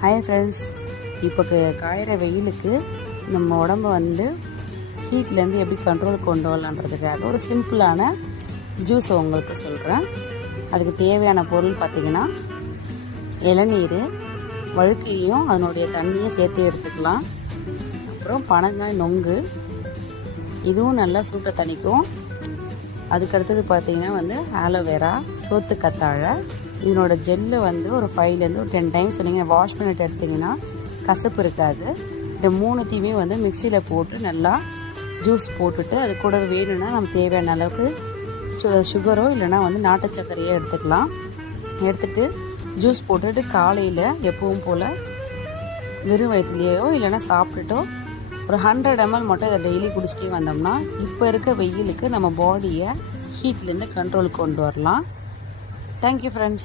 Hi friends, இப்போ காயிற வெயிலுக்கு நம்ம உடம்பை ஹீட்லேருந்து எப்படி கண்ட்ரோல் கொண்டு வரலான்றதுக்காக ஒரு சிம்பிளான ஜூஸை உங்களுக்கு சொல்கிறேன். அதுக்கு தேவையான பொருள் பார்த்திங்கன்னா, இளநீர், வழுக்கையும் அதனுடைய தண்ணியை சேர்த்து எடுத்துக்கலாம். அப்புறம் பனங்காய் நொங்கு, இதுவும் நல்லா சூட்டை தணிக்கும். அதுக்கடுத்தது பார்த்திங்கன்னா ஆலோவேரா, சோத்து கத்தாழை, இதனோட ஜெல்லு ஒரு 5லேருந்து ஒரு 10 டைம்ஸ் நீங்கள் வாஷ் பண்ணிட்டு எடுத்திங்கன்னா கசப்பு இருக்காது. இந்த மூணுத்தையுமே மிக்சியில் போட்டு நல்லா ஜூஸ் போட்டுட்டு, அது கூட வேணும்னா நம்ம தேவையான அளவுக்கு சுகரோ இல்லைனா நாட்டு சர்க்கரையோ எடுத்துக்கலாம். எடுத்துகிட்டு ஜூஸ் போட்டுட்டு காலையில் எப்பவும் போல் வெறும் வயிற்றுலையோ இல்லைனா சாப்பிட்டுட்டோ ஒரு 100 ml மட்டும் இதை டெய்லி குடிச்சிட்டே வந்தோம்னா இப்போ இருக்க வெயிலுக்கு நம்ம பாடியை ஹீட்லேருந்து கண்ட்ரோல் கொண்டு வரலாம். Thank you friends.